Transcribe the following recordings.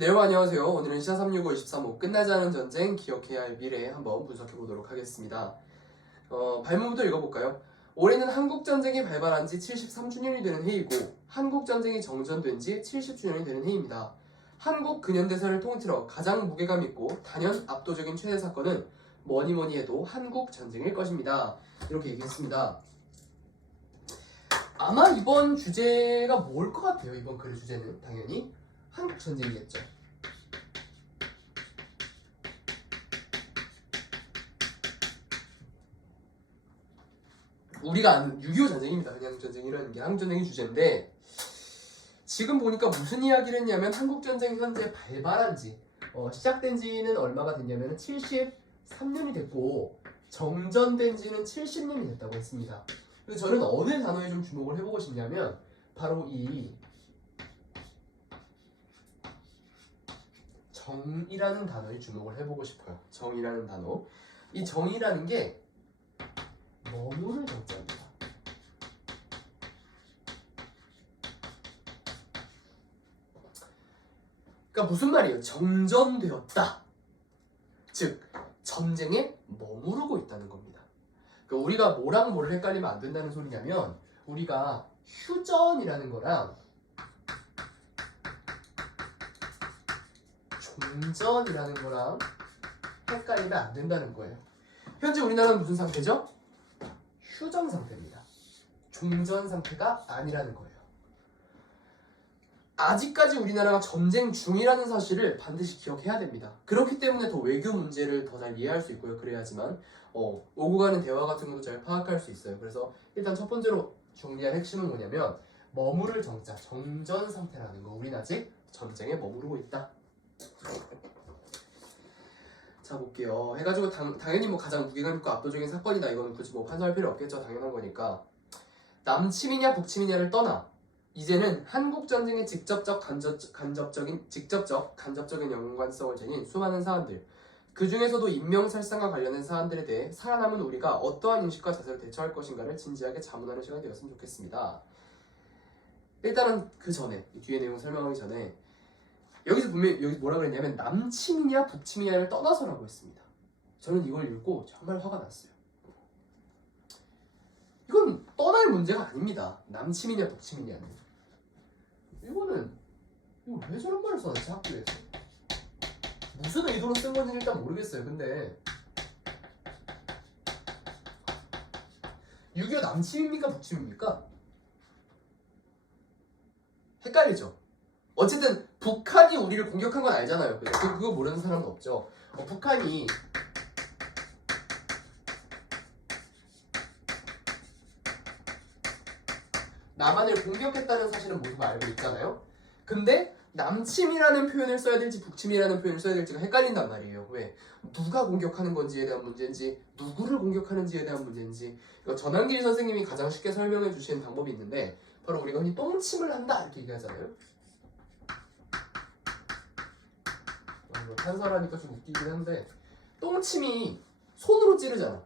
네, 여러분 안녕하세요. 오늘은 시사 365-23호 끝나지 않은 전쟁 기억해야 할 미래 한번 분석해 보도록 하겠습니다. 발문부터 읽어볼까요? 올해는 한국전쟁이 발발한 지 73주년이 되는 해이고 한국전쟁이 정전된 지 70주년이 되는 해입니다. 한국 근현대사를 통틀어 가장 무게감 있고 단연 압도적인 최대 사건은 뭐니 해도 한국전쟁일 것입니다. 이렇게 얘기했습니다. 아마 이번 주제가 뭘 것 같아요? 이번 글 주제는 당연히 한국전쟁이겠죠. 우리가 아는 6.25 전쟁입니다. 그냥 전쟁이라는 게 한국전쟁이 주제인데 지금 보니까 무슨 이야기를 했냐면 한국전쟁이 현재 발발한 지 시작된 지는 얼마가 됐냐면 73년이 됐고 정전된 지는 70년이 됐다고 했습니다. 그래서 저는 어느 단어에 좀 주목을 해보고 싶냐면 바로 이 정이라는 단어에 주목을 해보고 싶어요. 정이라는 단어. 이 정이라는 게 머무를 정자입니다. 그러니까 무슨 말이에요? 정전되었다. 즉 전쟁에 머무르고 있다는 겁니다. 그러니까 우리가 뭐랑 뭘 헷갈리면 안 된다는 소리냐면 우리가 휴전이라는 거랑 종전이라는 거랑 헷갈리면 안 된다는 거예요. 현재 우리나라는 무슨 상태죠? 휴전 상태입니다. 종전 상태가 아니라는 거예요. 아직까지 우리나라가 전쟁 중이라는 사실을 반드시 기억해야 됩니다. 그렇기 때문에 더 외교 문제를 더 잘 이해할 수 있고요. 그래야지만 오고 가는 대화 같은 것도 잘 파악할 수 있어요. 그래서 일단 첫 번째로 정리할 핵심은 뭐냐면 머무를 정자, 정전 상태라는 거. 우린 아직 전쟁에 머무르고 있다. 자 볼게요. 해가지고 당연히 뭐 가장 무게감 있고 압도적인 사건이다. 이거는 굳이 뭐 판단할 필요 없겠죠. 당연한 거니까. 남침이냐 북침이냐를 떠나 이제는 한국전쟁의 직접적 간접적인 연관성을 지닌 수많은 사안들, 그 중에서도 인명살상과 관련된 사안들에 대해 살아남은 우리가 어떠한 인식과 자세로 대처할 것인가를 진지하게 자문하는 시간이 되었으면 좋겠습니다. 일단은 그 전에, 뒤에 내용 설명하기 전에 여기서 분명히 여기 뭐라 그랬냐면 남침이냐 북침이냐를 떠나서라고 했습니다. 저는 이걸 읽고 정말 화가 났어요. 이건 떠날 문제가 아닙니다. 남침이냐 북침이냐는. 이거 왜 저런 말을 써놨지 학교에서? 무슨 의도로 쓴 건지 일단 모르겠어요. 근데 6.25 남침입니까 북침입니까? 헷갈리죠? 어쨌든 북한이 우리를 공격한 건 알잖아요. 그거 모르는 사람은 없죠. 북한이 남한을 공격했다는 사실은 모두 알고 있잖아요. 근데 남침이라는 표현을 써야 될지 북침이라는 표현을 써야 될지가 헷갈린단 말이에요. 왜? 누가 공격하는 건지에 대한 문제인지 누구를 공격하는지에 대한 문제인지. 전한길 선생님이 가장 쉽게 설명해 주시는 방법이 있는데 바로 우리가 흔히 똥침을 한다 이렇게 얘기하잖아요. 탄설하니까 좀 웃기긴 한데 똥침이 손으로 찌르잖아.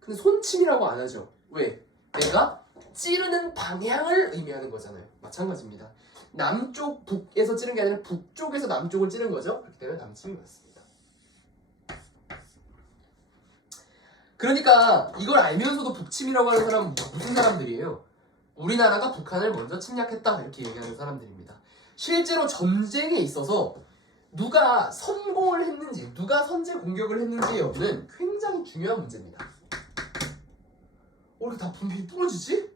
근데 손침이라고 안 하죠. 왜? 내가 찌르는 방향을 의미하는 거잖아요. 마찬가지입니다. 남쪽 북에서 찌른 게 아니라 북쪽에서 남쪽을 찌른 거죠. 그렇기 때문에 남침이 맞습니다. 그러니까 이걸 알면서도 북침이라고 하는 사람은 무슨 사람들이에요? 우리나라가 북한을 먼저 침략했다 이렇게 얘기하는 사람들입니다. 실제로 전쟁에 있어서 누가 성공을 했는지, 누가 선제 공격을 했는지의 여부는 굉장히 중요한 문제입니다. 이렇게 다 분필이 부러지지?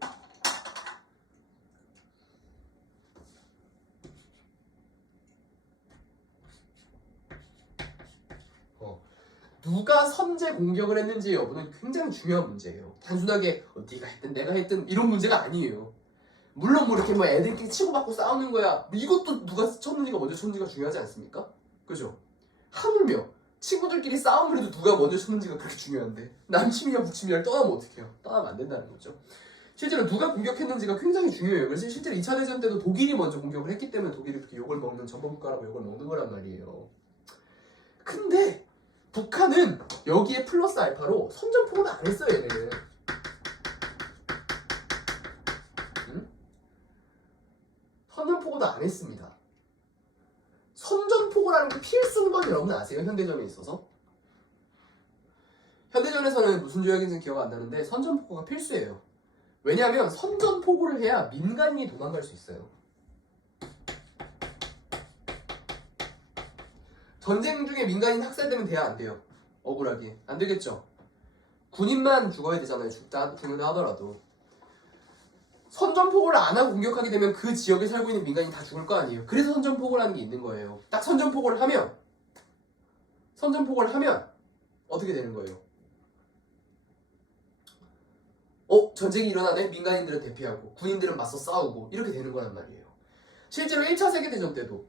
누가 선제 공격을 했는지의 여부는 굉장히 중요한 문제예요. 단순하게 네가 했든 내가 했든 이런 문제가 아니에요. 물론 뭐 이렇게 뭐 애들끼리 치고받고 싸우는 거야. 이것도 누가 쳤는지가 먼저 쳤는지가 중요하지 않습니까? 그죠? 하물며 친구들끼리 싸움을 해도 누가 먼저 쳤는지가 그렇게 중요한데 남침이냐 북침이냐를 떠나면 어떡해요? 떠나면 안 된다는 거죠. 실제로 누가 공격했는지가 굉장히 중요해요. 그래서 실제로 2차 대전 때도 독일이 먼저 공격을 했기 때문에 독일이 그렇게 욕을 먹는 전범국가라고 욕을 먹는 거란 말이에요. 근데 북한은 여기에 플러스 알파로 선전포고는 안 했어요. 얘네는. 응? 선전포고도 안 했습니다. 선전포고라는 게 필수인 건 여러분 아세요? 현대전에 있어서? 현대전에서는 무슨 조약인지는 기억 안 나는데 선전포고가 필수예요. 왜냐하면 선전포고를 해야 민간인이 도망갈 수 있어요. 전쟁 중에 민간인 학살되면 돼야 안 돼요. 억울하게. 안 되겠죠? 군인만 죽어야 되잖아요. 죽는다 하더라도. 선전포고를 안 하고 공격하게 되면 그 지역에 살고 있는 민간인이 다 죽을 거 아니에요. 그래서 선전포고라는 게 있는 거예요. 딱 선전포고를 하면 어떻게 되는 거예요? 전쟁이 일어나네? 민간인들은 대피하고 군인들은 맞서 싸우고 이렇게 되는 거란 말이에요. 실제로 1차 세계대전 때도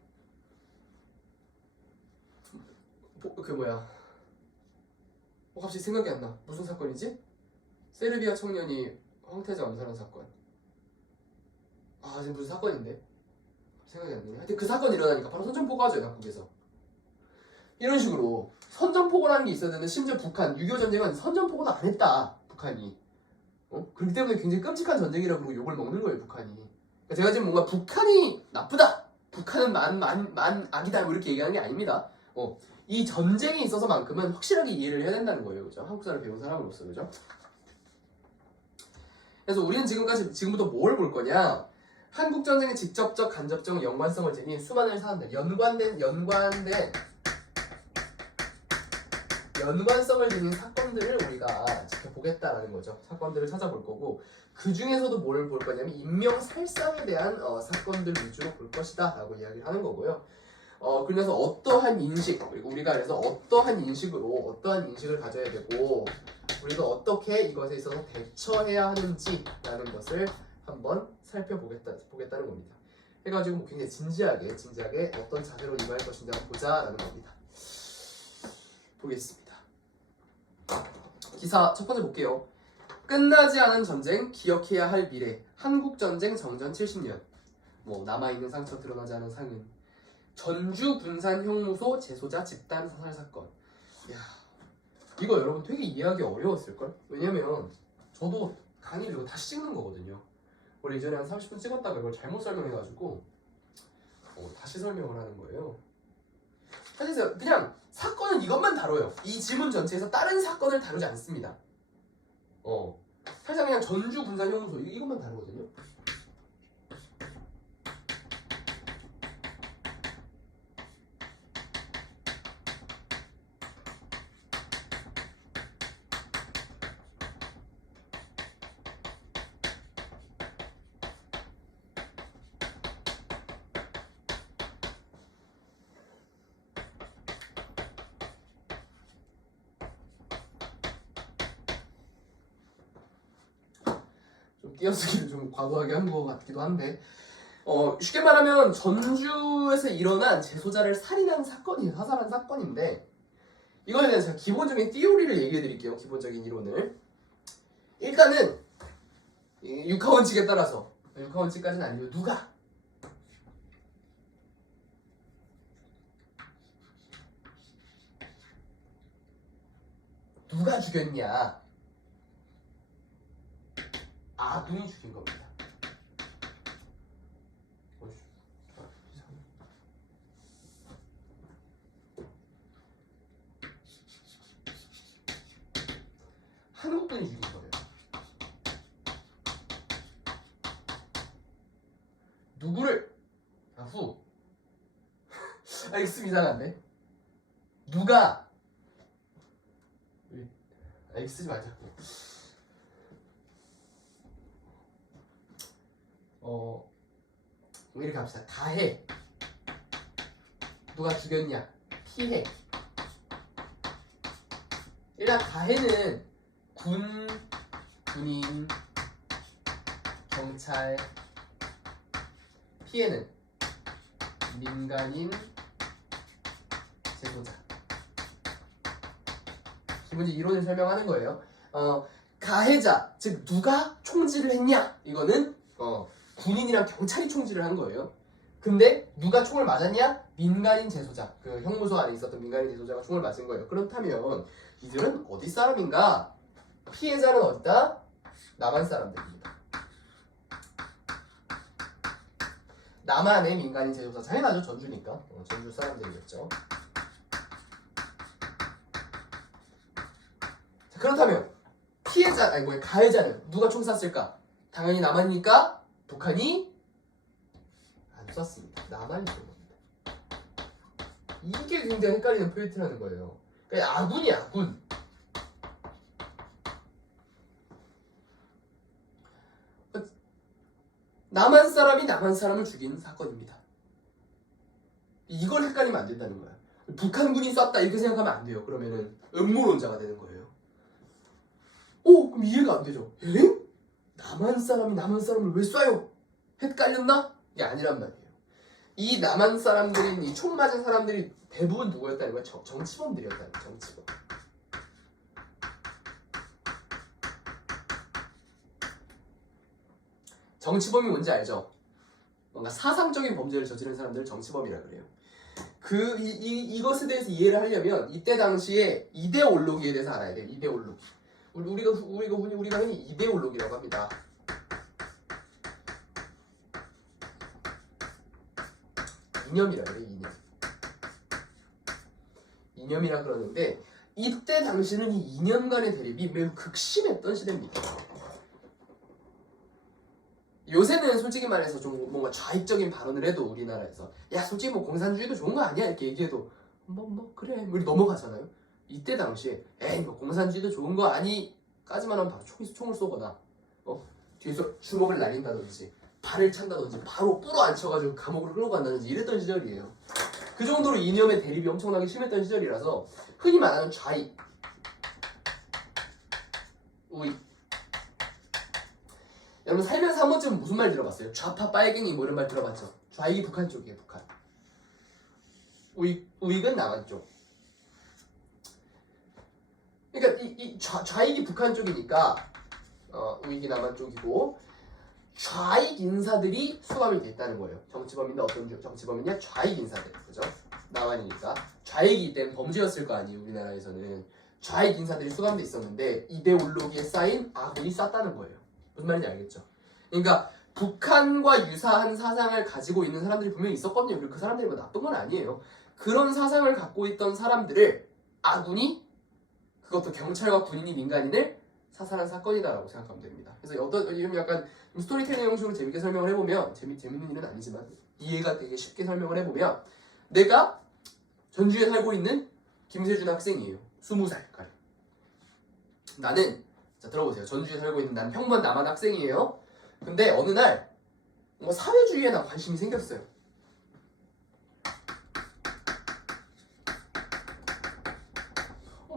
갑자기 생각이 안 나. 무슨 사건이지? 세르비아 청년이 황태자 암살한 사건. 지금 무슨 사건인데? 생각이 안 나네. 하여튼 그 사건이 일어나니까 바로 선전포고 하죠, 남북에서. 이런 식으로 선전포고라는 게 있어야 되는데 심지어 북한 6.25 전쟁은 선전포고도 안 했다, 북한이. 그렇기 때문에 굉장히 끔찍한 전쟁이라고 그러고 욕을 먹는 거예요, 북한이. 그러니까 제가 지금 뭔가 북한이 나쁘다, 북한은 만 악이다 뭐 이렇게 얘기하는 게 아닙니다. 이 전쟁에 있어서만큼은 확실하게 이해를 해야 된다는 거예요, 그죠? 한국사를 배운 사람으로서, 그죠? 그래서 우리는 지금부터 뭘 볼 거냐? 한국 전쟁의 직접적, 간접적 연관성을 지닌 수많은 사람들, 연관성을 지닌 사건들을 우리가 지켜보겠다라는 거죠. 사건들을 찾아볼 거고, 그 중에서도 뭘 볼 거냐면 인명살상에 대한 사건들 위주로 볼 것이다 라고 이야기를 하는 거고요. 그래서 어떠한 인식, 그리고 우리가 그래서 어떠한 인식을 가져야 되고, 우리가 어떻게 이것에 있어서 대처해야 하는지라는 것을 한번 살펴보겠다는 겁니다. 해가지고 굉장히 진지하게 어떤 자세로 임할 것인지 한번 보자라는 겁니다. 보겠습니다. 기사 첫 번째 볼게요. 끝나지 않은 전쟁, 기억해야 할 미래. 한국전쟁 정전 70년. 남아있는 상처, 드러나지 않은 상흔. 전주 군산형무소 재소자 집단 사살 사건. 이야, 이거 여러분 되게 이해하기 어려웠을걸? 왜냐면 저도 강의를 이거 다시 찍는 거거든요. 원래 이전에 한 30분 찍었다가 이걸 잘못 설명해가지고 다시 설명을 하는 거예요. 사실 그냥 사건은 이것만 다뤄요. 이 지문 전체에서 다른 사건을 다루지 않습니다. 살짝 그냥 전주 군산형무소 이것만 다루거든요. 띄어쓰기를 좀 과도하게 한 것 같기도 한데 쉽게 말하면 전주에서 일어난 재소자를 사살한 사건인데 이거에 대해서 제가 기본적인 띠오리를 얘기해 드릴게요. 기본적인 이론을. 일단은 육하원칙에 따라서, 육하원칙까지는 아니고 누가 죽였냐? 아군이 죽인 겁니다. 한국군이 죽인 거예요. 누구를? X 이상한데? 누가? X지 말자. 이렇게 합시다. 다해. 누가 죽였냐? 피해. 일단 다해는 군인, 경찰. 피해는 민간인, 재소자. 기본적인 이론을 설명하는 거예요. 가해자, 즉 누가 총질을 했냐? 이거는 군인이랑 경찰이 총질을 한 거예요. 근데 누가 총을 맞았냐? 민간인 재소자, 그 형무소 안에 있었던 민간인 재소자가 총을 맞은 거예요. 그렇다면 이들은 어디 사람인가? 피해자는 어디다? 남한 사람들입니다. 남한의 민간인 제조사 당연하죠. 전주니까 전주 사람들이겠죠. 자, 그렇다면 피해자 아니 뭐야 가해자는 누가 총 쐈을까? 당연히 남한이니까 북한이 안 쐈습니다. 남한이 쏜 겁니다. 이게 굉장히 헷갈리는 포인트라는 거예요. 그러니까 아군이 아군. 남한 사람이 남한 사람을 죽인 사건입니다. 이걸 헷갈리면 안 된다는 거야. 북한군이 쐈다 이렇게 생각하면 안 돼요. 그러면은 음모론자가 되는 거예요. 오, 그럼 이해가 안 되죠. 에? 남한 사람이 남한 사람을 왜 쏴요? 헷갈렸나? 이게 아니란 말이에요. 이 남한 사람들인 이 총 맞은 사람들이 대부분 누구였다는 거야? 정치범들이었다는 거야. 정치범. 정치범이 뭔지 알죠? 뭔가 사상적인 범죄를 저지른 사람들을 정치범이라 그래요. 이것에 대해서 이해를 하려면 이때 당시에 이데올로기에 대해서 알아야 돼요. 이데올로기. 우리가 흔히 이데올로기라고 합니다. 이념이라 그래. 이념이라 그러는데 이때 당시는 이 이념 간의 대립이 매우 극심했던 시대입니다. 요새는 솔직히 말해서 좀 뭔가 좌익적인 발언을 해도 우리나라에서 야 솔직히 뭐 공산주의도 좋은 거 아니야 이렇게 얘기해도 뭐 그래 우리 넘어가잖아요. 이때 당시에 에이 뭐 공산주의도 좋은 거 아니까지만 하면 바로 총을 쏘거나 뒤에서 주먹을 날린다든지 발을 찬다든지 바로 뿔어 앉혀가지고 감옥으로 끌고 간다든지 이랬던 시절이에요. 그 정도로 이념의 대립이 엄청나게 심했던 시절이라서 흔히 말하는 좌익, 우익. 여러분 살면서 한 번쯤 무슨 말 들어봤어요? 좌파 빨갱이 뭐 이런 말 들어봤죠? 좌익이 북한 쪽이에요. 북한. 우익은 남한 쪽. 그러니까 이 좌익이 북한 쪽이니까 우익이 남한 쪽이고 좌익 인사들이 수감이 됐다는 거예요. 정치범인데 어떤 정치범이냐? 좌익 인사들. 그죠? 남한이니까. 좌익이기 때문에 범죄였을 거 아니에요. 우리나라에서는. 좌익 인사들이 수감돼 있었는데 이데올로기에 쌓인 아군이 쐈다는 거예요. 무슨 말인지 알겠죠? 그러니까 북한과 유사한 사상을 가지고 있는 사람들이 분명히 있었거든요. 그 사람들이 뭐 나쁜 건 아니에요. 그런 사상을 갖고 있던 사람들을 아군이 그것도 경찰과 군인이 민간인을 사살한 사건이다라고 생각하면 됩니다. 그래서 약간 스토리텔링 형식으로 재밌게 설명을 해보면 재밌는 일은 아니지만 이해가 되게 쉽게 설명을 해보면 내가 전주에 살고 있는 김세준 학생이에요. 20살 가량. 나는 자 들어보세요. 전주에 살고 있는 난 평범한 남한 학생이에요. 근데 어느 날 뭔가 사회주의에 나 관심이 생겼어요.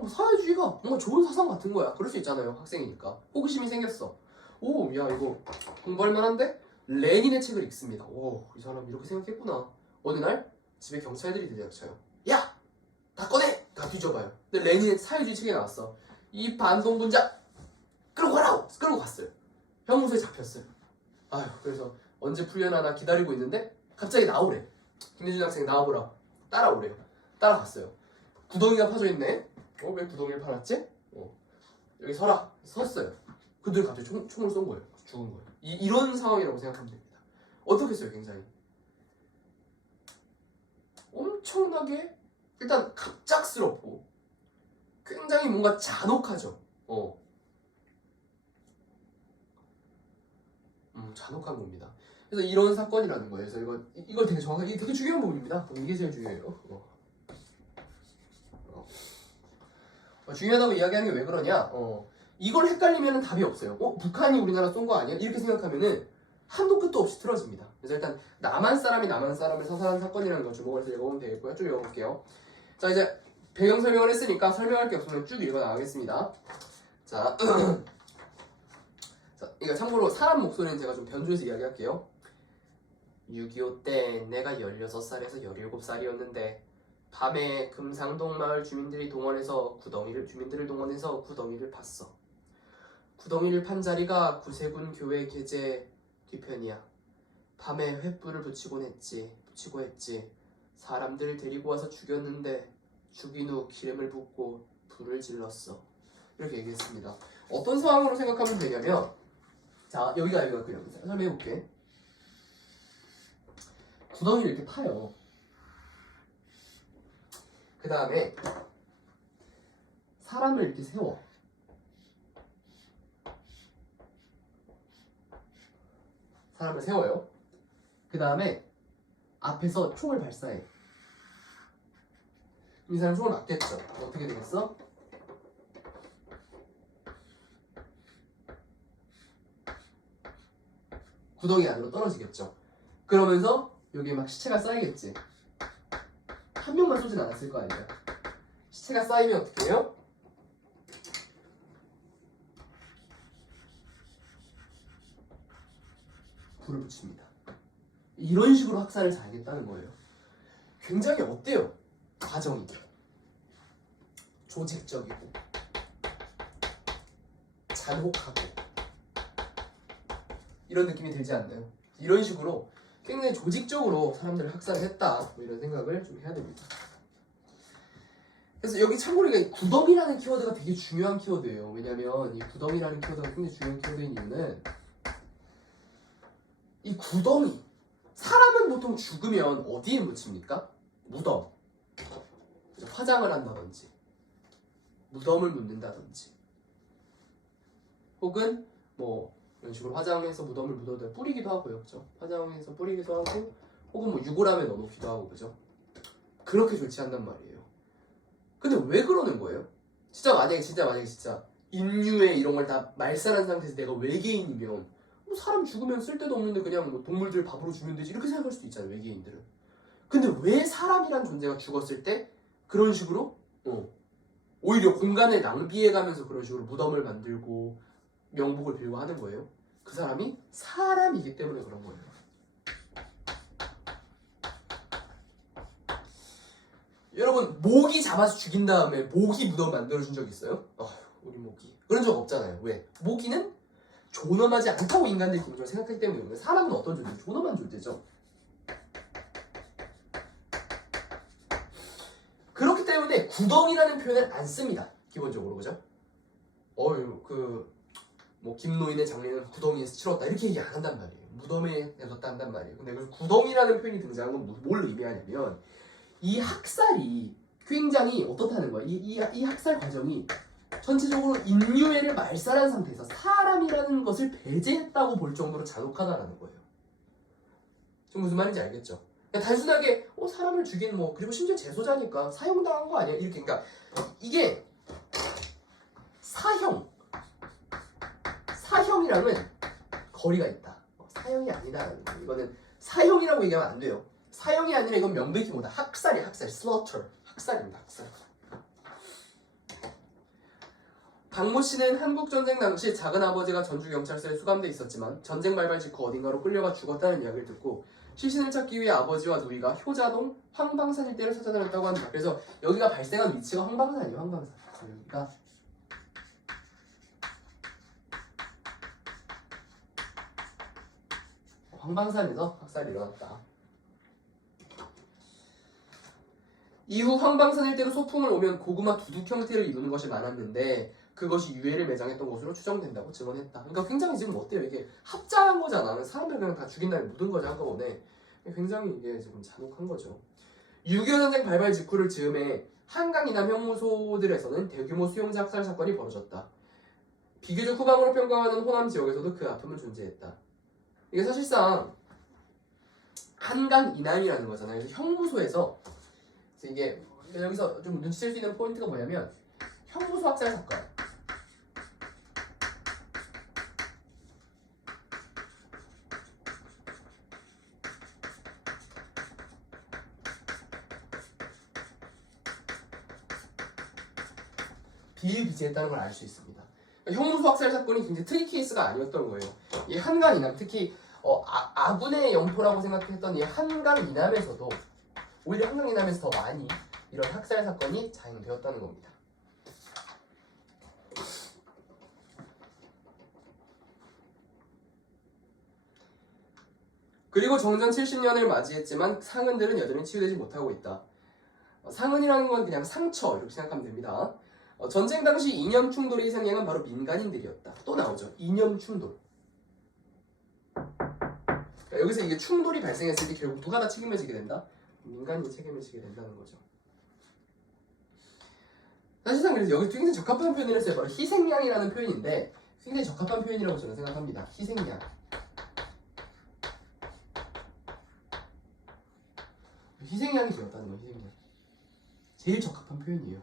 사회주의가 뭔가 좋은 사상 같은 거야. 그럴 수 있잖아요. 학생이니까. 호기심이 생겼어. 오, 야 이거 공부할 만한데? 레닌의 책을 읽습니다. 오, 이 사람 이렇게 생각했구나. 어느 날 집에 경찰들이 들이닥쳐요. 야! 다 꺼내! 다 뒤져봐요. 근데 레닌의 사회주의 책이 나왔어. 이 반동분자 끌고 가라고! 끌고 갔어요. 형무소에 잡혔어요. 아휴, 그래서 언제 풀려나 기다리고 있는데 갑자기 나오래. 김대준 학생 나와보라. 따라오래요. 따라갔어요. 구덩이가 파져 있네. 왜 구덩이를 파놨지? 여기 서라. 섰어요. 그들 갑자기 총을 쏜 거예요. 죽은 거예요. 이런 상황이라고 생각하면 됩니다. 어떻겠어요, 굉장히? 엄청나게 일단 갑작스럽고 굉장히 뭔가 잔혹하죠. 잔혹한 겁니다. 그래서 이런 사건이라는 거예요. 그래서 이걸 되게 정확하게 이게 되게 중요한 부분입니다. 이게 제일 중요해요. 중요하다고 이야기하는 게 왜 그러냐? 이걸 헷갈리면 답이 없어요. 북한이 우리나라 쏜 거 아니야? 이렇게 생각하면은 한도 끝도 없이 틀어집니다. 그래서 일단 남한 사람이 남한 사람을 사살한 사건이라는 걸 주목을 해서 읽어보면 되겠고요. 쭉 읽어볼게요. 자 이제 배경 설명을 했으니까 설명할 게 없으면 쭉 읽어 나가겠습니다. 자, 자 이거 참고로 사람 목소리는 제가 좀 변조해서 이야기할게요. 6.25 때 내가 16살에서 17살이었는데 밤에 금상동 마을 주민들을 동원해서 구덩이를 팠어. 구덩이를 판 자리가 구세군 교회 계제 뒤편이야. 밤에 횃불을 붙이고 했지. 사람들 데리고 와서 죽였는데 죽인 후 기름을 붓고 불을 질렀어. 이렇게 얘기했습니다. 어떤 상황으로 생각하면 되냐면 자 여기가 그냥 설명해볼게. 구덩이를 이렇게 파요. 그 다음에 사람을 이렇게 세워. 사람을 세워요. 그 다음에 앞에서 총을 발사해. 이 사람 총을 맞겠죠. 어떻게 되겠어? 구덩이 안으로 떨어지겠죠. 그러면서 여기 막 시체가 쌓이겠지. 한 명만 쏘진 않았을 거 아니야. 시체가 쌓이면 어떻게 해요? 불을 붙입니다. 이런 식으로 학살을 잘 하겠다는 거예요. 굉장히 어때요? 과정이 조직적이고 잔혹하고 이런 느낌이 들지 않나요? 이런 식으로 굉장히 조직적으로 사람들을 학살을 했다, 뭐 이런 생각을 좀 해야 됩니다. 그래서 여기 참고로 이 구덩이라는 키워드가 되게 중요한 키워드예요. 왜냐면 이 구덩이라는 키워드가 굉장히 중요한 키워드인 이유는 이 구덩이, 사람은 보통 죽으면 어디에 묻힙니까? 무덤. 화장을 한다든지 무덤을 묻는다든지 혹은 뭐 이런 식으로 화장해서 무덤을 묻어다 뿌리기도 하고요, 그죠? 화장해서 뿌리기도 하고 혹은 뭐 유골함에 넣어놓기도 하고, 그죠? 그렇게 좋지 않단 말이에요. 근데 왜 그러는 거예요? 만약에 진짜 인류의 이런 걸 다 말살한 상태에서 내가 외계인이면 뭐 사람 죽으면 쓸데도 없는데 그냥 뭐 동물들 밥으로 주면 되지 이렇게 생각할 수도 있잖아요, 외계인들은. 근데 왜 사람이란 존재가 죽었을 때 그런 식으로 오히려 공간을 낭비해가면서 그런 식으로 무덤을 만들고 명복을 빌고 하는 거예요? 그 사람이 사람이기 때문에 그런 거예요. 여러분, 모기 잡아서 죽인 다음에 모기 무덤 만들어준 적 있어요? 우리 모기. 그런 적 없잖아요. 왜? 모기는 존엄하지 않다고 인간들이 기본적으로 생각하기 때문에. 사람은 어떤 존재예요? 존엄한 존재죠. 그렇기 때문에 구덩이라는 표현을 안 씁니다, 기본적으로. 그죠? 뭐 김노인의 장례는 구덩이에서 치렀다 이렇게 얘기 안 한단 말이에요. 무덤에 내뒀다 한단 말이에요. 근데 그 구덩이라는 표현이 등장한 건 뭘 의미하냐면 이 학살이 굉장히 어떻다는 거야. 이 학살 과정이 전체적으로 인류애를 말살한 상태에서 사람이라는 것을 배제했다고 볼 정도로 잔혹하다라는 거예요. 지금 무슨 말인지 알겠죠? 그러니까 단순하게 사람을 죽인 뭐 그리고 심지어 재소자니까 사형당한 거 아니야? 이렇게. 그러니까 이게 사형이랑은 거리가 있다. 사형이 아니다라는 거예요. 이거는 사형이라고 얘기하면 안 돼요. 사형이 아니라 이건 명백히 뭐다? 학살이야, 학살. slaughter. 학살입니다, 학살. 박모 씨는 한국전쟁 당시 작은 아버지가 전주경찰서에 수감돼 있었지만 전쟁 발발 직후 어딘가로 끌려가 죽었다는 이야기를 듣고 시신을 찾기 위해 아버지와 누이가 효자동 황방산 일대를 찾아다녔다고 합니다. 그래서 여기가 발생한 위치가 황방산이에요, 황방산. 여기가 황방산에서 학살이 일어났다. 이후 황방산 일대로 소풍을 오면 고구마 두둑 형태를 이루는 것이 많았는데 그것이 유해를 매장했던 것으로 추정된다고 증언했다. 그러니까 굉장히 지금 어때요? 이게 합장한 거잖아. 사람들 그냥 다 죽인 다음에 묻은 거지 한꺼번에. 굉장히 이게 지금 잔혹한 거죠. 6.25 전쟁 발발 직후를 즈음해 한강 이남 형무소들에서는 대규모 수용자 학살 사건이 벌어졌다. 비교적 후방으로 평가하는 호남 지역에서도 그 아픔은 존재했다. 이게 사실상 한강 이남이라는 거잖아요. 형무소에서 그래서 이게 여기서 좀 눈치챌 수 있는 포인트가 뭐냐면 형무소 학살 사건. 비일비재했다는 걸 알 수 있습니다. 형무소 학살 사건이 굉장히 특이 케이스가 아니었던 거예요. 이 한강 이남, 특히 아군의 영토라고 생각했던 이 한강 이남에서도 오히려 한강 이남에서 더 많이 이런 학살 사건이 자행되었다는 겁니다. 그리고 정전 70년을 맞이했지만 상흔들은 여전히 치유되지 못하고 있다. 상흔이라는 건 그냥 상처 이렇게 생각하면 됩니다. 전쟁 당시 이념 충돌의 희생양은 바로 민간인들이었다. 또 나오죠. 이념 충돌. 그러니까 여기서 이게 충돌이 발생했을 때 결국 누가 다 책임을 지게 된다? 민간인이 책임을 지게 된다는 거죠. 사실상 그래서 여기 굉장히 적합한 표현을 했어요. 바로 희생양이라는 표현인데 굉장히 적합한 표현이라고 저는 생각합니다. 희생양. 희생양이 되었다는 거예요. 희생양. 제일 적합한 표현이에요.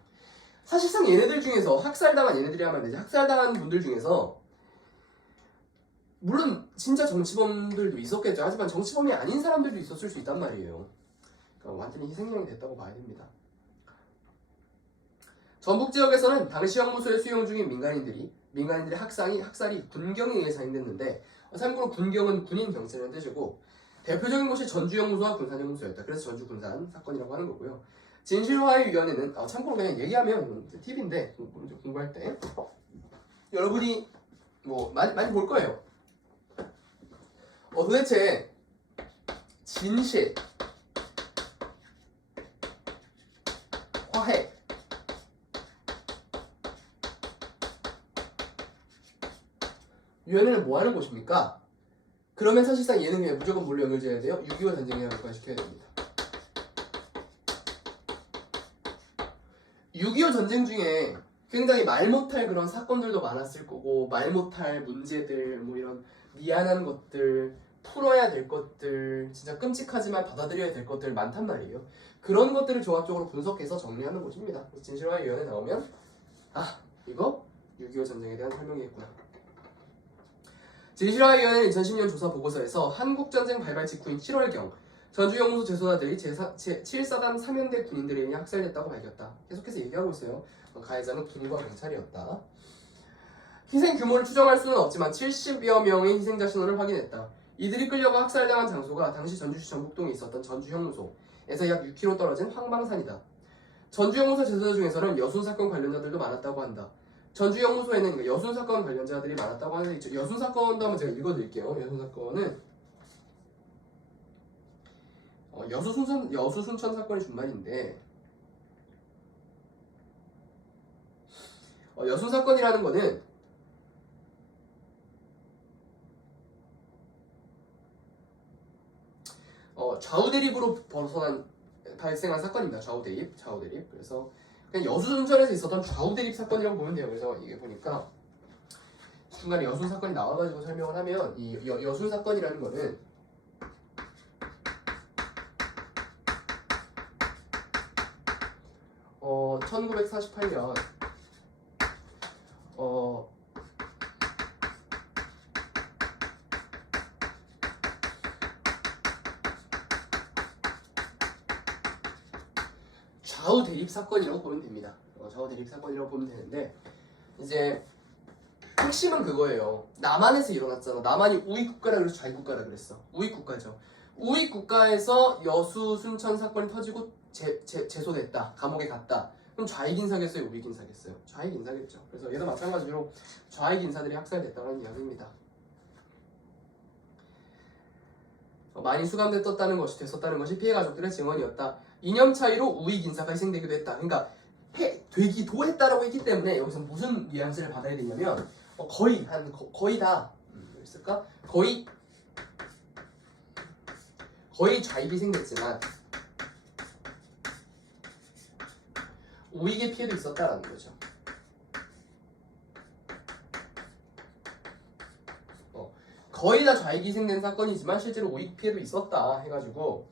사실상 얘네들 중에서 학살당한 얘네들이 하면 되지. 학살당한 분들 중에서 물론 진짜 정치범들도 있었겠죠. 하지만 정치범이 아닌 사람들도 있었을 수 있단 말이에요. 그러니까 완전히 희생양이 됐다고 봐야 됩니다. 전북 지역에서는 당시 형무소에 수용 중인 민간인들의 학살이 군경에 의해 자행됐는데 참고로 군경은 군인 경찰이라는 뜻이고 대표적인 곳이 전주형무소와 군산형무소였다. 그래서 전주군산 사건이라고 하는 거고요. 진실화해위원회는 참고로 그냥 얘기하면 팁인데 공부할 때 여러분이 뭐 많이 볼 거예요. 도대체 진실, 화해, 위원회는 뭐 하는 곳입니까? 그러면 사실상 얘는 그냥 무조건 뭘로 연결돼야 돼요? 6.25 전쟁이랑 연관시켜야 됩니다. 6.25 전쟁 중에 굉장히 말 못할 그런 사건들도 많았을 거고 말 못할 문제들, 뭐 이런 미안한 것들, 풀어야 될 것들, 진짜 끔찍하지만 받아들여야 될 것들 많단 말이에요. 그런 것들을 종합적으로 분석해서 정리하는 곳입니다. 진실화위원회 나오면 이거 6.25 전쟁에 대한 설명이겠구나. 진실화위원회는 2010년 조사 보고서에서 한국전쟁 발발 직후인 7월경 전주형무소 재소자들이 제7사단 3연대 군인들에 의해 학살됐다고 밝혔다. 계속해서 얘기하고 있어요. 가해자는 군과 경찰이었다. 희생 규모를 추정할 수는 없지만 70여 명의 희생자 신원을 확인했다. 이들이 끌려가 학살당한 장소가 당시 전주시 전북동에 있었던 전주형무소에서 약 6km 떨어진 황방산이다. 전주형무소 재소자 중에서는 여순사건 관련자들도 많았다고 한다. 전주형무소에는 여순사건 관련자들이 많았다고 하는데 여순사건도 한번 제가 읽어드릴게요. 여순사건은 여수순천 사건이 준말인데 여순사건이라는 거는 좌우 대립으로 발생한 사건입니다. 좌우 대립. 그래서 그냥 여수순천에서 있었던 좌우 대립 사건이라고 보면 돼요. 그래서 이게 보니까 중간에 여순 사건이 나와가지고 설명을 하면 이 여순 사건이라는 거는 1948년 좌우 대립 사건이라고 보면 됩니다. 좌우 대립 사건이라고 보면 되는데 이제 핵심은 그거예요. 남한에서 일어났잖아. 남한이 우익 국가라 그래서 좌익 국가라 그랬어. 우익 국가죠. 우익 국가에서 여수 순천 사건이 터지고 제소됐다. 감옥에 갔다. 그럼 좌익 인사겠어요? 우익 인사겠어요? 좌익 인사겠죠. 그래서 얘도 마찬가지로 좌익 인사들이 학살됐다는 이야기입니다. 많이 수감됐다는 것이 됐었다는 것이 피해 가족들의 증언이었다. 이념 차이로 우익 인사가 희생되기도 했다. 그러니까 되기도 했다라고 했기 때문에 여기서 무슨 뉘앙스를 받아야 되냐면 거의 다 있을까? 거의 좌익이 희생됐지만 우익의 피해도 있었다라는 거죠. 거의 다 좌익이 희생된 사건이지만 실제로 우익 피해도 있었다 해가지고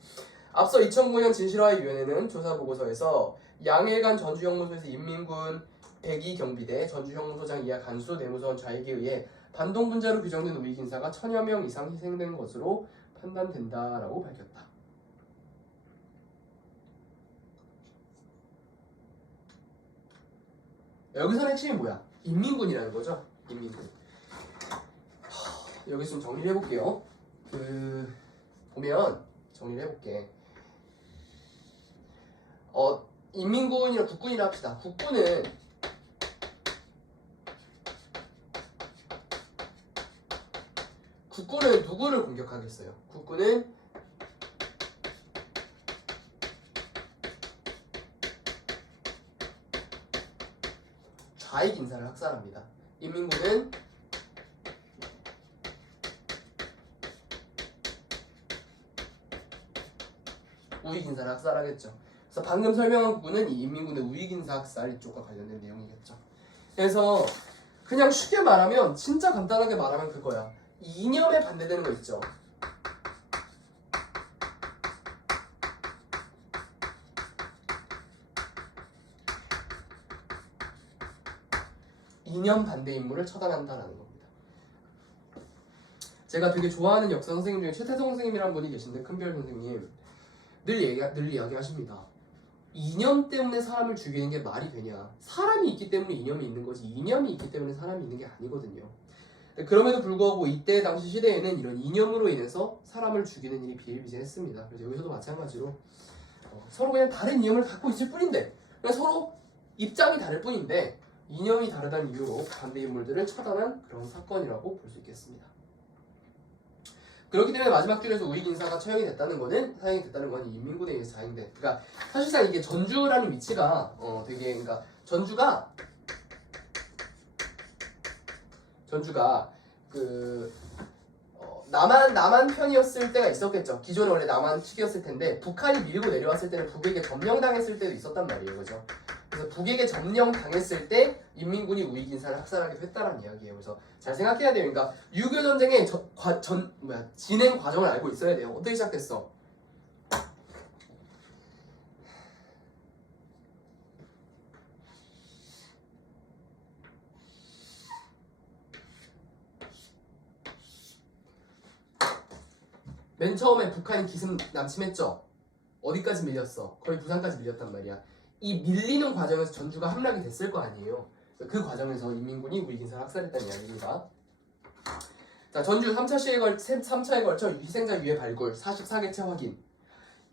앞서 2009년 진실화위원회는 조사보고서에서 양일간 전주형무소에서 인민군 102 경비대 전주형무소장 이하 간수 내무서원 좌익에 의해 반동분자로 규정된 우익 인사가 1000여 명 이상 희생된 것으로 판단된다라고 밝혔다. 여기서는 핵심이 뭐야? 인민군이라는 거죠. 인민군. 여기 좀 정리를 해볼게요. 보면 정리를 해볼게. 인민군이랑 국군이라 합시다. 국군은 누구를 공격하겠어요? 국군은 좌익 인사를 학살합니다. 인민군은 우익인사를 학살하겠죠. 그래서 방금 설명한 부분은 이 인민군의 우익인사 학살 이쪽과 관련된 내용이겠죠. 그래서 그냥 쉽게 말하면 진짜 간단하게 말하면 그거야. 이념에 반대되는 거 있죠. 이념 반대 인물을 처단한다라는 겁니다. 제가 되게 좋아하는 역사 선생님 중에 최태성 선생님이라는 분이 계신데, 큰별 선생님 늘 이야기하십니다. 이념 때문에 사람을 죽이는 게 말이 되냐? 사람이 있기 때문에 이념이 있는 거지 이념이 있기 때문에 사람이 있는 게 아니거든요. 그럼에도 불구하고 이때 당시 시대에는 이런 이념으로 인해서 사람을 죽이는 일이 비일비재했습니다. 그래서 여기서도 마찬가지로 서로 그냥 다른 이념을 갖고 있을 뿐인데, 그냥 서로 입장이 다를 뿐인데 이념이 다르다는 이유로 반대 인물들을 처단한 그런 사건이라고 볼 수 있겠습니다. 그렇기 때문에 마지막 줄에서 우익인사가 처형이 됐다는 거는 인민군에 의해서 자행된. 그러니까 사실상 이게 전주라는 위치가 되게 그러니까 전주가 그 남한 편이었을 때가 있었겠죠. 기존에 원래 남한 측이었을 텐데 북한이 밀고 내려왔을 때는 북에게 점령당했을 때도 있었단 말이에요, 그죠? 그래서 북에게 점령당했을 때 인민군이 우익인사를 학살하기도 했다라는 이야기예요. 그래서 잘 생각해야 돼요. 그러니까 유교 전쟁의 진행 과정을 알고 있어야 돼요. 어떻게 시작됐어? 맨 처음에 북한이 기습 남침했죠. 어디까지 밀렸어? 거의 부산까지 밀렸단 말이야. 이 밀리는 과정에서 전주가 함락이 됐을 거 아니에요. 그 과정에서 인민군이 우익인사를 학살했다는 이야기입니다. 자, 전주 3차에 걸쳐 희생자 유해 발굴 44개체 확인.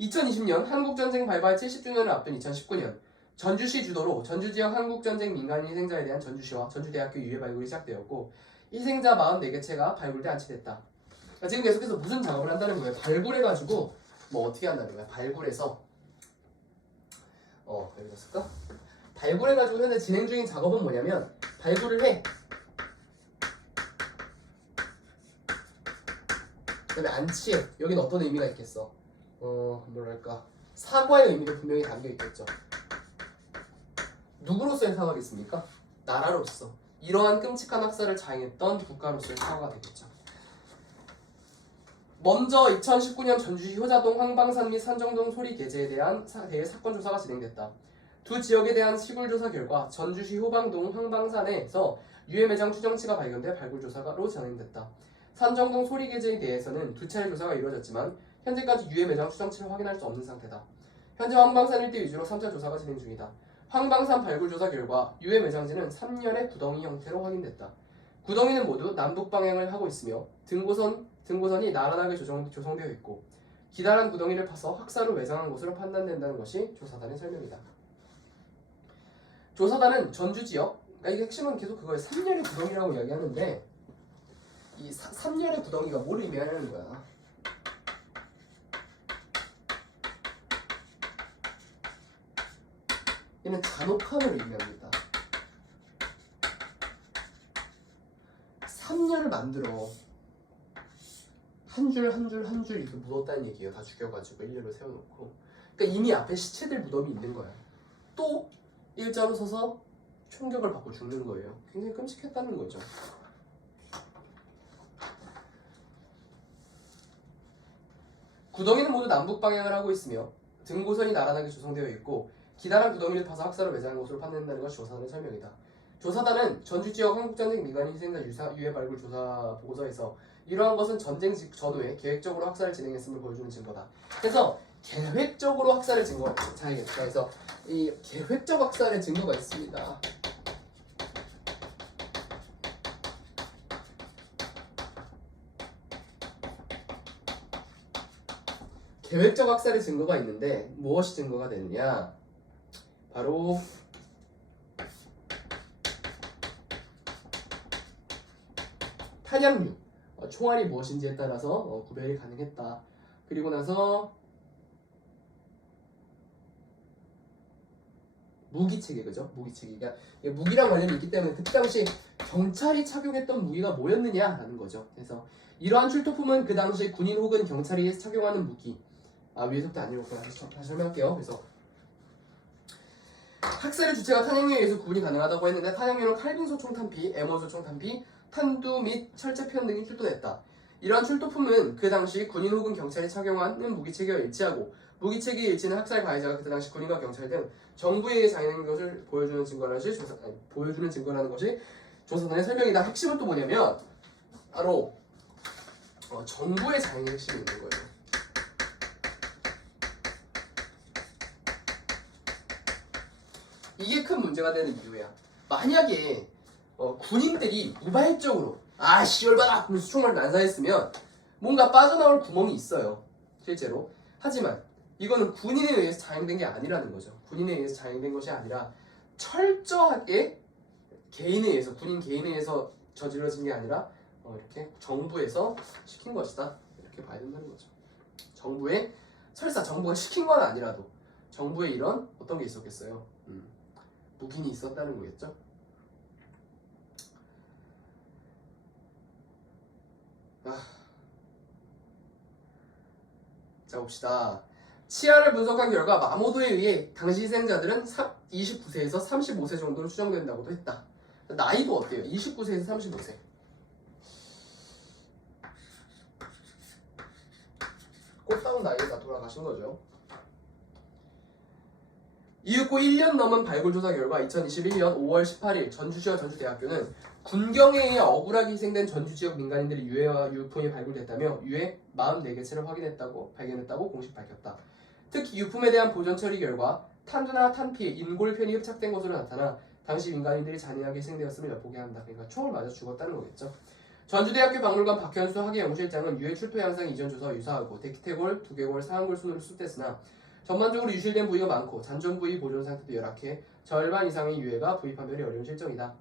2020년 한국전쟁 발발 70주년을 앞둔 2019년 전주시 주도로 전주지역 한국전쟁 민간 희생자에 대한 전주시와 전주대학교 유해 발굴이 시작되었고 희생자 44개체가 발굴돼 안치됐다. 자, 지금 계속해서 무슨 작업을 한다는 거예요? 발굴해가지고 뭐 어떻게 한다는 거야? 발굴해서 여기 썼을까? 발굴해가지고 현재 진행 중인 작업은 뭐냐면 발굴을 해. 그 다음에 안치해. 여기는 어떤 의미가 있겠어? 뭐랄까 사과의 의미도 분명히 담겨 있겠죠. 누구로서의 사과겠습니까? 나라로서. 이러한 끔찍한 학살을 자행했던 국가로서의 사과가 되겠죠. 먼저 2019년 전주시 효자동 황방산 및 산정동 소리 게재에 대한 사건 조사가 진행됐다. 두 지역에 대한 시굴 조사 결과 전주시 효방동 황방산에서 유해 매장 추정치가 발견돼 발굴 조사로 진행됐다. 산정동 소리 게재에 대해서는 두 차례 조사가 이루어졌지만 현재까지 유해 매장 추정치를 확인할 수 없는 상태다. 현재 황방산 일대 위주로 3차 조사가 진행 중이다. 황방산 발굴 조사 결과 유해 매장지는 3년의 구덩이 형태로 확인됐다. 구덩이는 모두 남북 방향을 하고 있으며 등고선이 나란하게 조성되어 있고 기다란 구덩이를 파서 학살을 외장한 것으로 판단된다는 것이 조사단의 설명이다. 조사단은 전주 지역, 그러니까 이게 핵심은 계속 그거예요. 3년의 구덩이라고 이야기하는데 이 3년의 구덩이가 뭘 의미하는 거야? 얘는 잔혹함을 의미합니다. 3년을 만들어 한 줄 한 줄 한 줄 이렇게 묻었다는 얘기예요. 다 죽여가지고 일렬로 세워놓고. 그러니까 이미 앞에 시체들 무덤이 있는 거야. 또 일자로 서서 총격을 받고 죽는 거예요. 굉장히 끔찍했다는 거죠. 구덩이는 모두 남북 방향을 하고 있으며 등고선이 나란하게 조성되어 있고 기다란 구덩이를 파서 학살을 외장한 것으로 판단된다는 것이 조사단의 설명이다. 조사단은 전주 지역 한국전쟁 민간 희생자 유해 발굴 조사 보고서에서 이러한 것은 전쟁 전후에 계획적으로 학살을 진행했음을 보여주는 증거다. 그래서 계획적으로 학살의 증거가 자야겠다. 그래서 이 계획적 학살의 증거가 있습니다. 계획적 학살의 증거가 있는데 무엇이 증거가 되느냐? 바로 탄약류, 총알이 무엇인지에 따라서 구별이 가능했다. 그리고 나서 무기체계, 그죠? 무기체계. 그러니까 무기랑 관련이 있기 때문에 그때 당시 경찰이 착용했던 무기가 뭐였느냐라는 거죠. 그래서 이러한 출토품은 그 당시 군인 혹은 경찰이 착용하는 무기, 위에서부터 안 읽었구나. 다시 설명할게요. 그래서 학살의 주체가 탄약류에 의해서 구분이 가능하다고 했는데 탄약류는 칼빈 소총 탄피, M1 소총 탄피, 탄두 및 철제 편 등이 출토됐다. 이러한 출토품은 그 당시 군인 혹은 경찰이 착용하는 무기체계와 일치하고 무기체계의 일치는 학살 가해자가 그때 당시 군인과 경찰 등 정부에 의해 장애된 것을 보여주는 증거라는 것이 조사단의 설명이다. 핵심은 또 뭐냐면 바로 정부의 장애의 핵심이 있는 거예요. 이게 큰 문제가 되는 이유야. 만약에 군인들이 우발적으로 열받아! 하면서 총을 난사했으면 뭔가 빠져나올 구멍이 있어요. 실제로. 하지만 이거는 군인에 의해서 자행된 게 아니라는 거죠. 군인에 의해서 자행된 것이 아니라 철저하게 군인 개인에 의해서 저질러진 게 아니라 이렇게 정부에서 시킨 것이다. 이렇게 봐야 된다는 거죠. 설사 정부가 시킨 건 아니라도 정부에 이런 어떤 게 있었겠어요? 묵인이 있었다는 거겠죠. 자 봅시다. 치아를 분석한 결과 마모도에 의해 당시 희생자들은 29세에서 35세 정도로 추정된다고도 했다. 나이도 어때요? 29세에서 35세. 꽃다운 나이에 다 돌아가신 거죠. 이윽고 1년 넘은 발굴조사 결과 2021년 5월 18일 전주시와 전주대학교는 군경에 의해 억울하게 희생된 전주지역 민간인들의 유해와 유품이 발굴됐다며 유해 44개 채를 발견했다고 공식 밝혔다. 특히 유품에 대한 보존 처리 결과 탄두나 탄피, 인골편이 흡착된 것으로 나타나 당시 민간인들이 잔인하게 희생되었음을 엿보게 한다. 그러니까 총을 맞아 죽었다는 거겠죠. 전주대학교 박물관 박현수 학예연구실장은 유해 출토 양상이 이전 조사와 유사하고 대기태골, 두개골, 상안골 순으로 수습됐으나 전반적으로 유실된 부위가 많고 잔존 부위 보존 상태도 열악해 절반 이상의 유해가 부위 판별이 어려운 실정이다.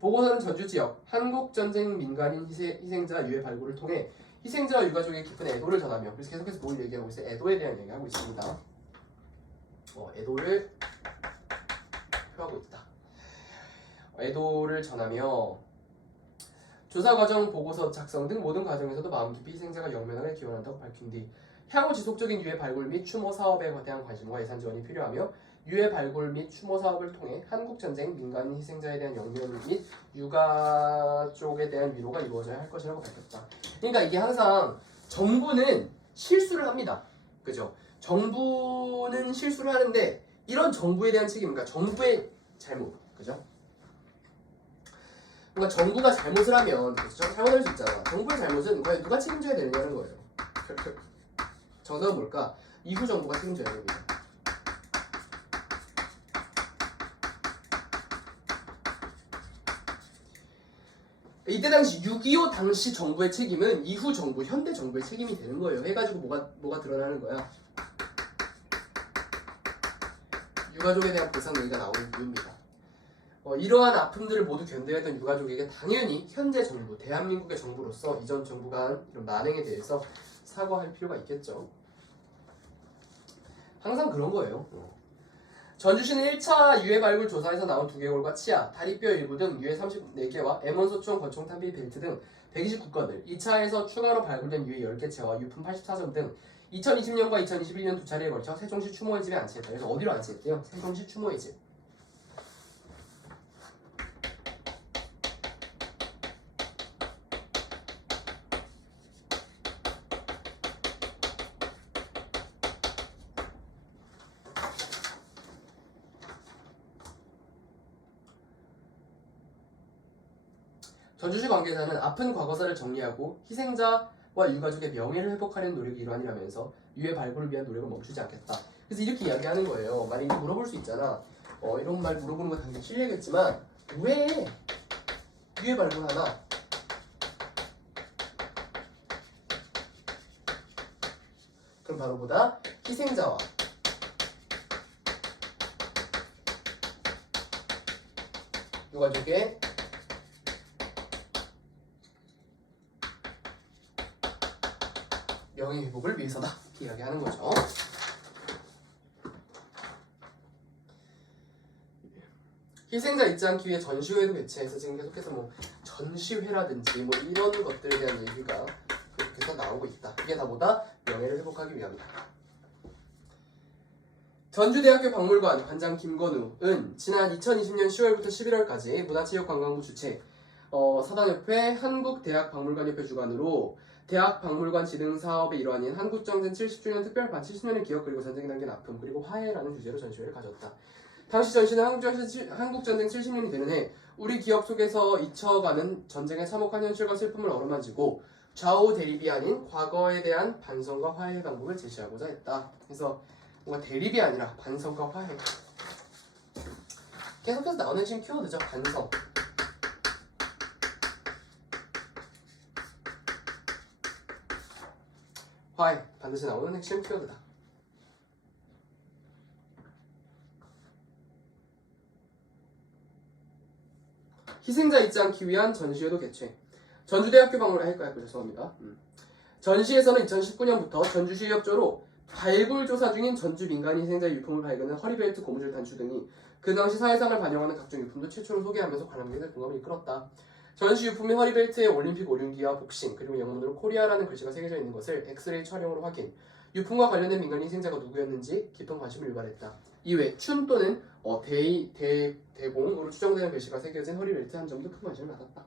보고서는 전주 지역 한국전쟁 민간인 희생자 유해 발굴을 통해 희생자와 유가족의 깊은 애도를 전하며 그래서 계속해서 뭘 얘기하고 있어요? 애도에 대한 얘기하고 있습니다. 애도를 표하고 있다. 애도를 전하며 조사 과정, 보고서 작성 등 모든 과정에서도 마음 깊이 희생자가 영면하게 기원한다고 밝힌 뒤 향후 지속적인 유해 발굴 및 추모 사업에 대한 관심과 예산 지원이 필요하며 유해 발굴 및 추모 사업을 통해 한국전쟁 민간인 희생자에 대한 영면 및 유가족에 대한 위로가 이루어져야 할 것이라고 밝혔다. 그러니까 이게 항상 정부는 실수를 합니다. 그죠? 정부는 실수를 하는데 이런 정부에 대한 책임, 그러니까 정부의 잘못, 그죠? 그러니까 정부가 잘못을 하면 잘못할 수 있잖아. 정부의 잘못은 과연 누가 책임져야 되느냐는 거예요. 정답은 뭘까? 이후 정부가 책임져야 됩니다. 이때 당시 6.25 당시 정부의 책임은 이후 정부, 현대 정부의 책임이 되는 거예요. 해가지고 뭐가 드러나는 거야? 유가족에 대한 보상 얘기가 나오는 이유입니다. 이러한 아픔들을 모두 견뎌야 했던 유가족에게 당연히 현재 정부, 대한민국의 정부로서 이전 정부가 한 이런 만행에 대해서 사과할 필요가 있겠죠. 항상 그런 거예요. 전주시는 1차 유해 발굴 조사에서 나온 두개골과 치아, 다리뼈 일부 등 유해 34개와 M1 소총, 권총 탄피 벨트 등 129건을 2차에서 추가로 발굴된 유해 10개 채와 유품 84점 등 2020년과 2021년 두 차례에 걸쳐 세종시 추모의 집에 안치했다. 그래서 어디로 안치했대요? 세종시 추모의 집. 전주시 관계자는 아픈 과거사를 정리하고 희생자와 유가족의 명예를 회복하려는 노력이 일환이라면서 유해 발굴을 위한 노력을 멈추지 않겠다. 그래서 이렇게 이야기하는 거예요. 만약에 물어볼 수 있잖아. 이런 말 물어보는 건 당연히 실례겠지만 왜 유해 발굴하나? 그럼 바로 보다 희생자와 유가족의 명예회복을 위해서다 이렇게 이야기하는 거죠. 희생자 잊지 않기 위해 전시회도 개최해서 지금 계속해서 뭐 전시회라든지 뭐 이런 것들에 대한 얘기가 계속해서 나오고 있다. 이게 다 뭐다? 명예를 회복하기 위함이다. 전주대학교 박물관 관장 김건우는 지난 2020년 10월부터 11월까지 문화체육관광부 주최 사단협회 한국대학박물관협회 주관으로 대학박물관 진흥 사업의 일환인 한국전쟁 70주년 특별판 70년의 기억 그리고 전쟁에 담긴 아픔 그리고 화해라는 주제로 전시회를 가졌다. 당시 전시는 한국전쟁 70년이 되는 해 우리 기억 속에서 잊혀가는 전쟁의 참혹한 현실과 슬픔을 어루만지고 좌우 대립이 아닌 과거에 대한 반성과 화해의 방법을 제시하고자 했다. 그래서 뭔가 대립이 아니라 반성과 화해. 계속해서 나오는 지금 키워드죠. 반성. 화해. 반드시 나오는 핵심 키워드다. 희생자 잊지 않기 위한 전시회도 개최. 전주대학교 박물관 할까요? 죄송합니다. 전시에서는 2019년부터 전주시 협조로 발굴 조사 중인 전주 민간 희생자 유품을 발견한 허리벨트 고무줄 단추 등이 그 당시 사회상을 반영하는 각종 유품도 최초로 소개하면서 관람객의 공감을 이끌었다. 전시 유품의 허리벨트에 올림픽 오륜기와 복싱 그리고 영문으로 코리아라는 글씨가 새겨져 있는 것을 엑스레이 촬영으로 확인. 유품과 관련된 민간 희생자가 누구였는지 깊은 관심을 유발했다. 이외 춘 또는 대공으로 추정되는 글씨가 새겨진 허리벨트 한 점도 큰 관심을 받았다.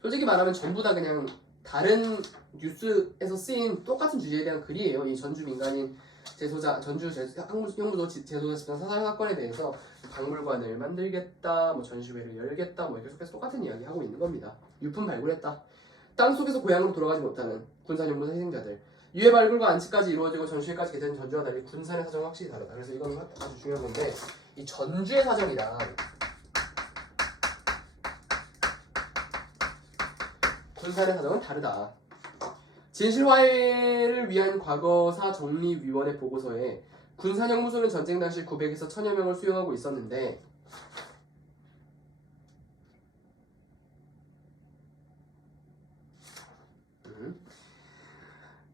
솔직히 말하면 전부 다 그냥 다른 뉴스에서 쓰인 똑같은 주제에 대한 글이에요. 이 전주 민간인 제소자, 형무소 제소자 집단 사살 사건에 대해서 박물관을 만들겠다, 뭐 전시회를 열겠다, 뭐 계속해서 똑같은 이야기 하고 있는 겁니다. 유품 발굴했다. 땅 속에서 고향으로 돌아가지 못하는 군산연못의 희생자들. 유해 발굴과 안치까지 이루어지고 전시회까지 개최된 전주와 달리 군산의 사정은 확실히 다르다. 그래서 이건 아주 중요한 건데 이 전주의 사정이랑 군산의 사정은 다르다. 진실화해를 위한 과거사 정리위원회 보고서에 군산형무소는 전쟁 당시 900에서 1000여 명을 수용하고 있었는데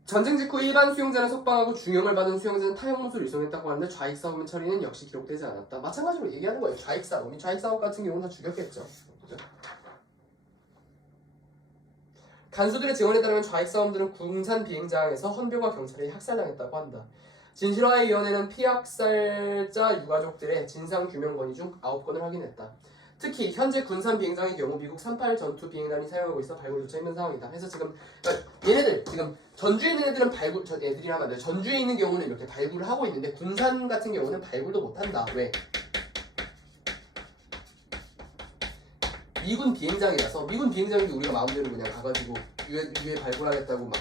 전쟁 직후 일반 수용자는 석방하고 중형을 받은 수용자는 타형무소를 이송했다고 하는데 좌익사범 처리는 역시 기록되지 않았다. 마찬가지로 얘기하는 거예요. 좌익사범 같은 경우는 다 죽였겠죠. 그죠? 간수들의 증언에 따르면 좌익사범들은 군산 비행장에서 헌병과 경찰에 학살당했다고 한다. 진실화해위원회는 피학살자 유가족들의 진상규명 건의 중 9건을 확인했다. 특히 현재 군산 비행장의 경우 미국 38 전투 비행단이 사용하고 있어 발굴조차 힘든 상황이다. 그래서 지금 그러니까 얘네들 지금 전주에 있는 애들은 발굴 애들이 하면 안 돼. 전주에 있는 경우는 이렇게 발굴을 하고 있는데 군산 같은 경우는 발굴도 못한다. 왜? 미군 비행장이라서 미군 비행장인데 우리가 마음대로 그냥 가가지고 유해 발굴하겠다고 막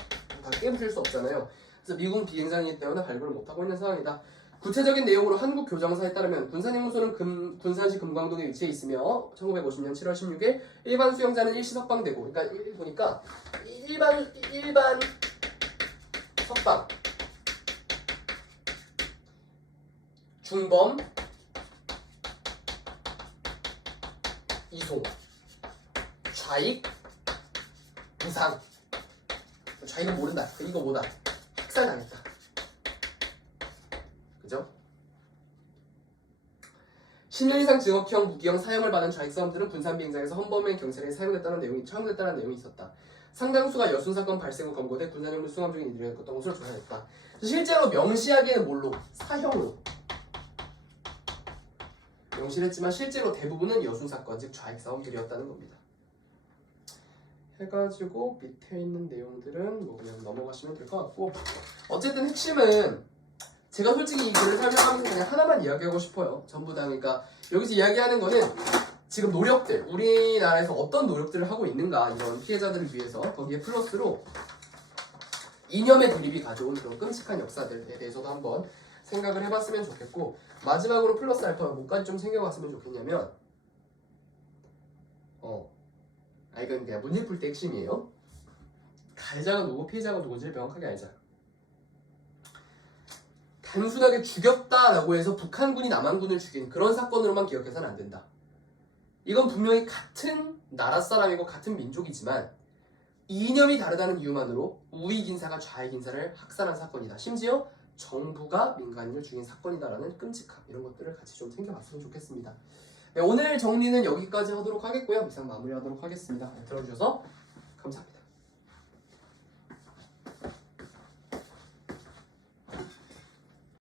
다 깨부실 수 없잖아요. 그래서 미군 비행장이기 때문에 발굴을 못하고 있는 상황이다. 구체적인 내용으로 한국 교정사에 따르면 군산형무소는 군산시 금광동에 위치해 있으며 1950년 7월 16일 일반 수용자는 일시 석방되고 그러니까 보니까 일반 석방 중범 이송 좌익 부상 좌익은 모른다. 이거 뭐다. 학살당했다. 그죠? 10년 이상 징역형 무기형 사형을 받은 좌익사범들은 군산 비행장에서 헌범행 경찰에 사용됐다는 내용이 있었다. 상당수가 여순 사건 발생 후 검거돼 군산형무 수감 중인 이들이었던 것으로 조사했다. 실제로 명시하기에는 뭘로? 사형으로 명시를 했지만 실제로 대부분은 여순 사건 즉 좌익사범들이었다는 겁니다. 해가지고 밑에 있는 내용들은 뭐 그냥 넘어가시면 될 것 같고 어쨌든 핵심은 제가 솔직히 이 글을 설명하면서 그냥 하나만 이야기하고 싶어요. 전부 다. 그러니까 여기서 이야기하는 거는 지금 노력들, 우리나라에서 어떤 노력들을 하고 있는가 이런 피해자들을 위해서 거기에 플러스로 이념의 드립이 가져온 그런 끔찍한 역사들에 대해서도 한번 생각을 해봤으면 좋겠고 마지막으로 플러스 알파 뭐까지 좀 생겨봤으면 좋겠냐면 이건 그냥 문제 풀 때 핵심이에요. 가해자가 누구, 피해자가 누군지를 명확하게 알자. 단순하게 죽였다라고 해서 북한군이 남한군을 죽인 그런 사건으로만 기억해서는 안 된다. 이건 분명히 같은 나라 사람이고 같은 민족이지만 이념이 다르다는 이유만으로 우익 인사가 좌익 인사를 학살한 사건이다. 심지어 정부가 민간인을 죽인 사건이다라는 끔찍함 이런 것들을 같이 좀 챙겨봤으면 좋겠습니다. 네, 오늘 정리는 여기까지 하도록 하겠고요. 이상 마무리하도록 하겠습니다. 들어주셔서 감사합니다.